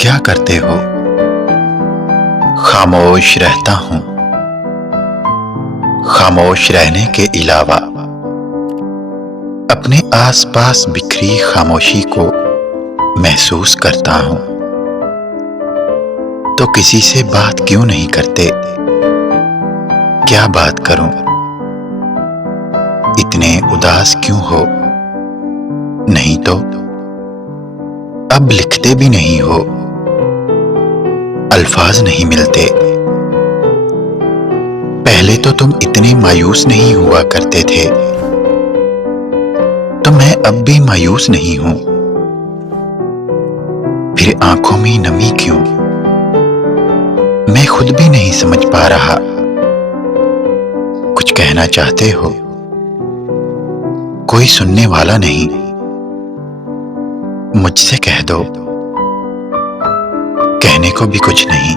क्या करते हो? खामोश रहता हूं। खामोश रहने के अलावा अपने आसपास बिखरी खामोशी को महसूस करता हूं। तो किसी से बात क्यों नहीं करते? क्या बात करूं? इतने उदास क्यों हो? नहीं तो अब लिखते भी नहीं हो। अल्फाज नहीं मिलते। पहले तो तुम इतने मायूस नहीं हुआ करते थे, तो मैं अब भी मायूस नहीं हूं। फिर आंखों में नमी क्यों? मैं खुद भी नहीं समझ पा रहा। कुछ कहना चाहते हो? कोई सुनने वाला नहीं। मुझसे कह दो। कहने को भी कुछ नहीं।